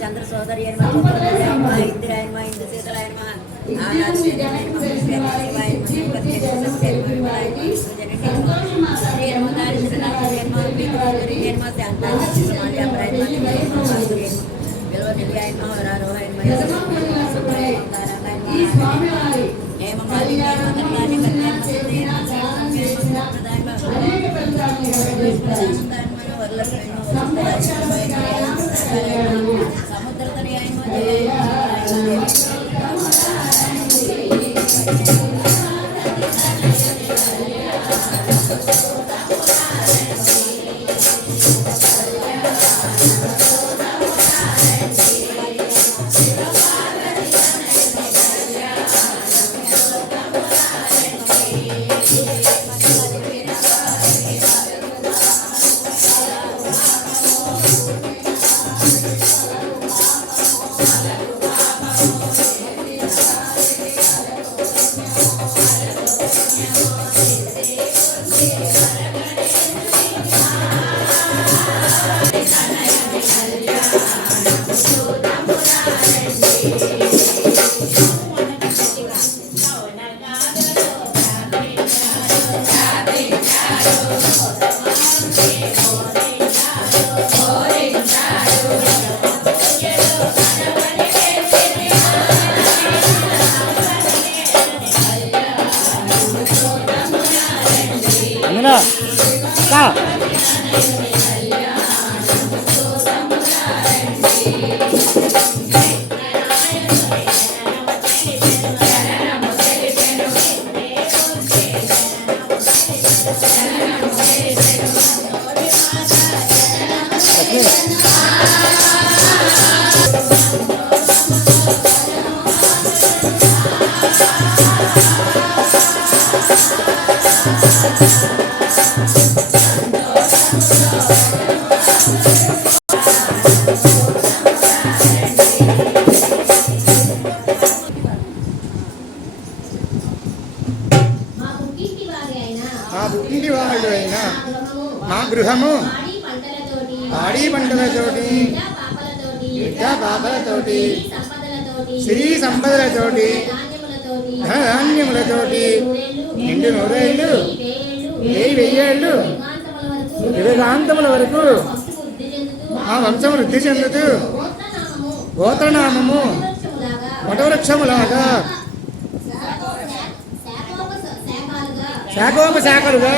చంద్ర సోదరి నమ చంద్రదేవి నమ ఇందిరాయ నమ ఇందు సీతలాయ నమ ఆనాథ నమ శివాయ మా పుట్టింటి వారి అయిన మా గృహము పాడి పంటలతోటి బిడ్డ పాపలతోటి సిరి సంపదలతోటి ధాన్యములతోటి నిండు నూరేళ్ళు వేయి వెయ్యి వెయ్యేళ్ళు వివేకాంతముల వరకు ఆ వంశం వృద్ధి చెందుతూ గోత్రనామము వటవృక్షములాగా శాఖోపశాఖలుగా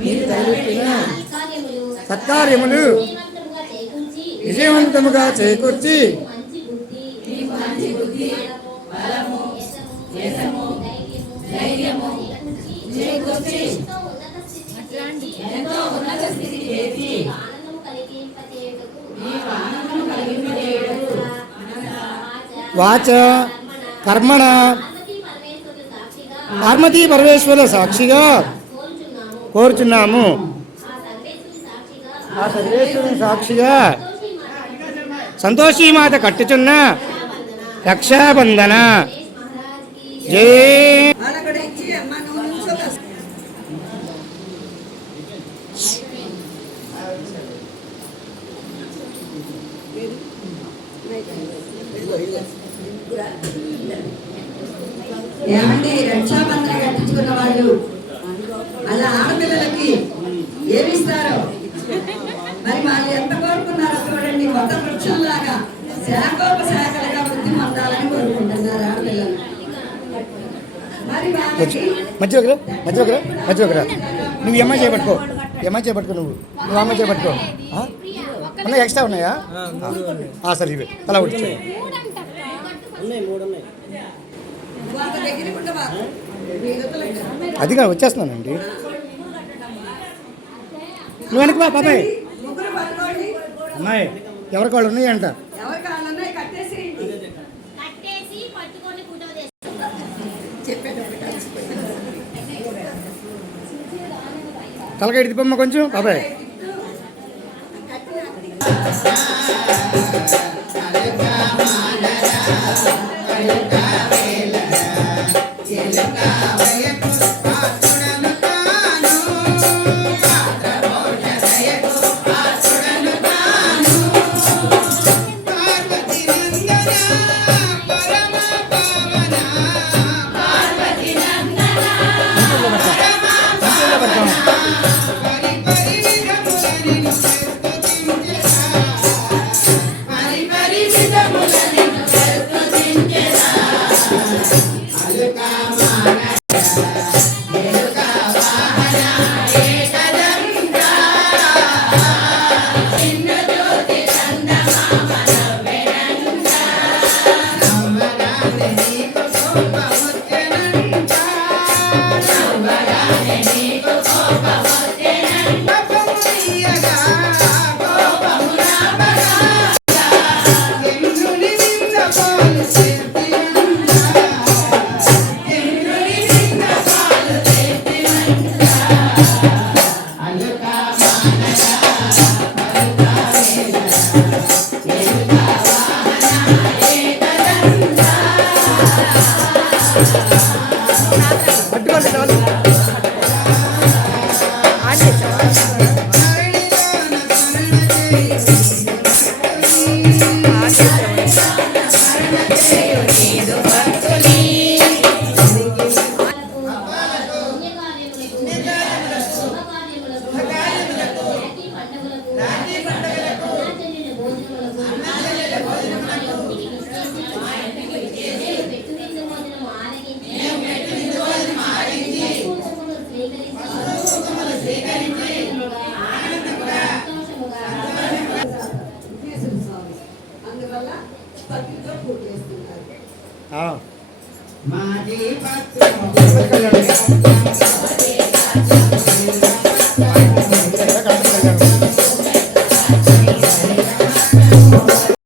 మీరు తలపెట్టిన సత్కార్యములు విజయవంతముగా చేకూర్చి వాచ కర్మణ పార్వతీ పరమేశ్వర సాక్షిగా కోరుచున్నాము. ఆ సర్వేశ్వరుని సాక్షిగా సంతోషీమాత కట్టుచున్న రక్షాబంధన. జై. ఏమండి రక్షాబంధన కట్టించుకున్న వాళ్ళు అలా ఆడపిల్లలకి ఏమి ఇస్తారో మరి వాళ్ళు ఎంత కోరుకున్నారో చూడండి కొత్త వృక్షంలాగా శాఖోపశాఖలుగా వృద్ధి పొందాలని కోరుకుంటున్నారు ఆడపిల్లలు మరి వాళ్ళకి మధ్య ఒకరు మధ్య ఒకరు మధ్య ఒకరు. నువ్వు అమ్మాయి చేపట్టుకో. అమ్మాయి చేపట్టుకో నువ్వు. నువ్వు అమ్మాయి చేపట్టుకో. ఆ? ఉన్నాయి? ఎక్స్ట్రా ఉన్నాయా. ఆ, సరే ఇవే. అలా వచ్చి మిగతలకు అది కాదు వచ్చేస్తున్నానండి. నువ్వు వెనక బా బాబాయ్. అమ్మాయి ఎవరికి వాళ్ళు ఉన్నాయంట? కలిసిపోయింది తలకాయ తిప్పమ్మ కొంచెం బాబాయ్. Música చేస్తున్నారు.